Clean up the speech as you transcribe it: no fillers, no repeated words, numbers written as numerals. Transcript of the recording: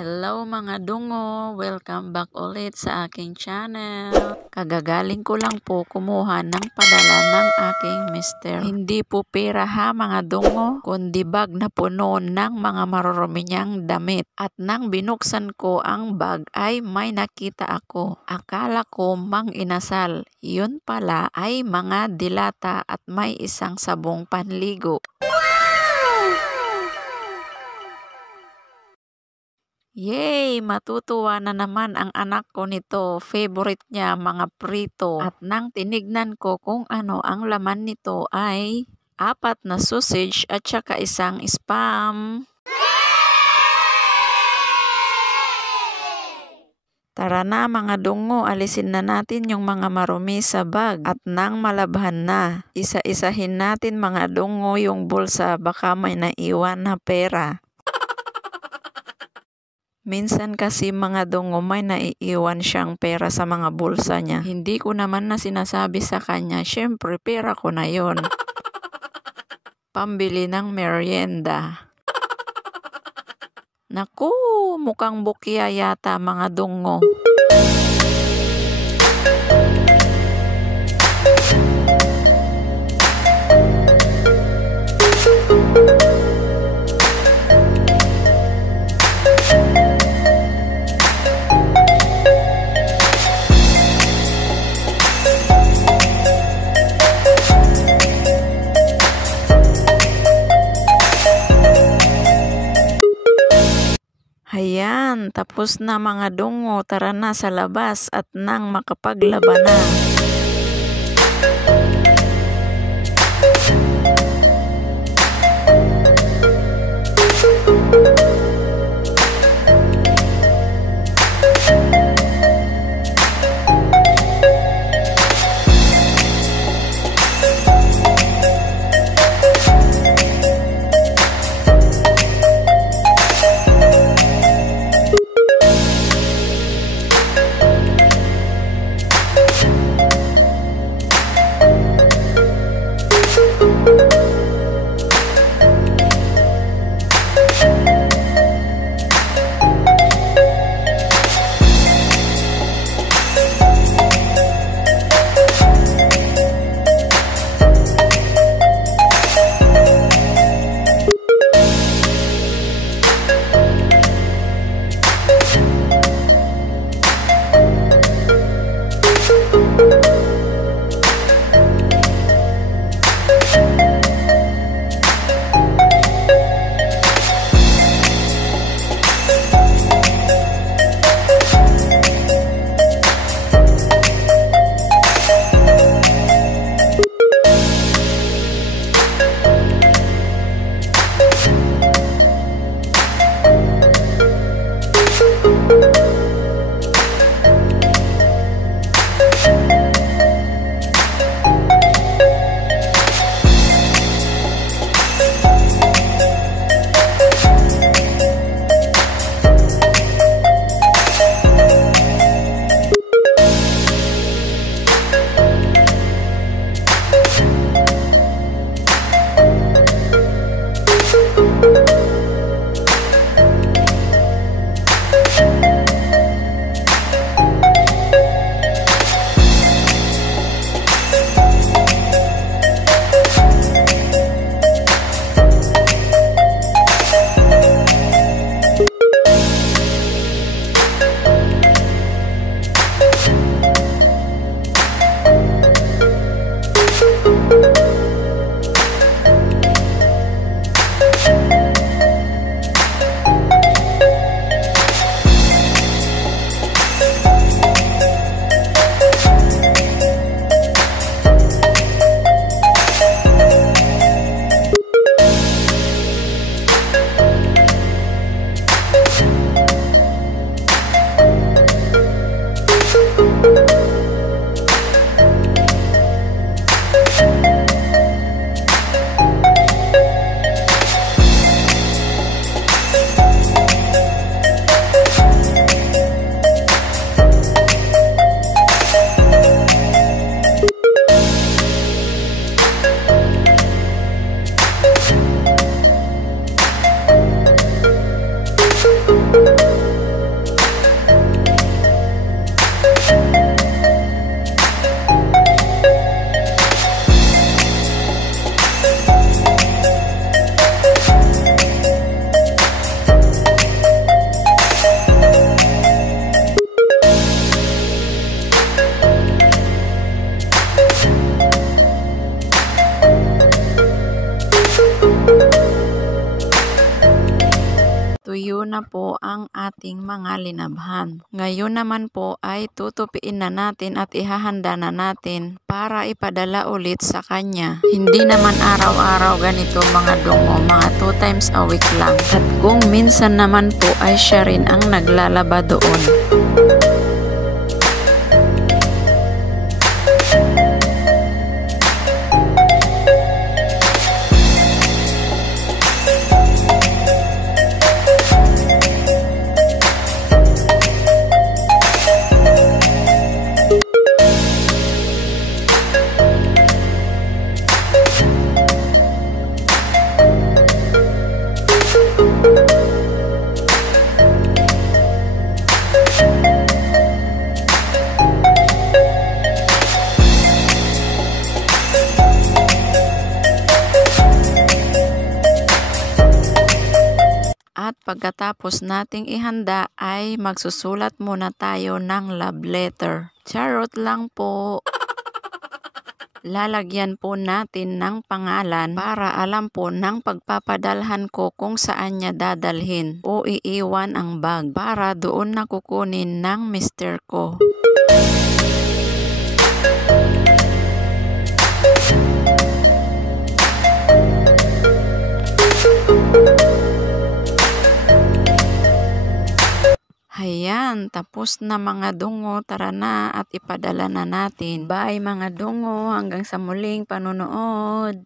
Hello mga dungo! Welcome back ulit sa aking channel. Kagagaling ko lang po kumuha ng padala ng aking mister. Hindi po pera ha mga dungo, kundi bag na puno ng mga marurumi niyang damit. At nang binuksan ko ang bag ay may nakita ako. Akala ko mang inasal. Yun pala ay mga dilata at may isang sabong panligo. Yay! Matutuwa na naman ang anak ko nito. Favorite niya mga prito. At nang tinignan ko kung ano ang laman nito ay 4 na sausage at saka isang spam. Tara na mga dungo, alisin na natin yung mga marumi sa bag. At nang malabhan na, isa-isahin natin mga dungo yung bulsa, baka may naiwan na pera. Minsan kasi mga dungo may naiiwan siyang pera sa mga bulsa niya. Hindi ko naman na sinasabi sa kanya, syempre pera ko na yon. Pambili ng merienda. Naku, mukhang bukya yata mga dungo. Ayan, tapos na mga dungo, tara na sa labas at nang makapaglaba na. tuyo na po ang ating mga linabhan. Ngayon naman po ay tutupiin na natin at ihahanda na natin para ipadala ulit sa kanya. Hindi naman araw-araw ganito mga dungo, mga 2 times a week lang. At kung minsan naman po ay siya rin ang naglalaba doon. At pagkatapos nating ihanda ay magsusulat muna tayo ng love letter. Charot lang po. Lalagyan po natin ng pangalan para alam po ng pagpapadalhan ko kung saan niya dadalhin o iiwan ang bag para doon na kukunin ng mister ko. Ayan, tapos na mga dungo. Tara na at ipadala na natin. Bye mga dungo, hanggang sa muling panonood.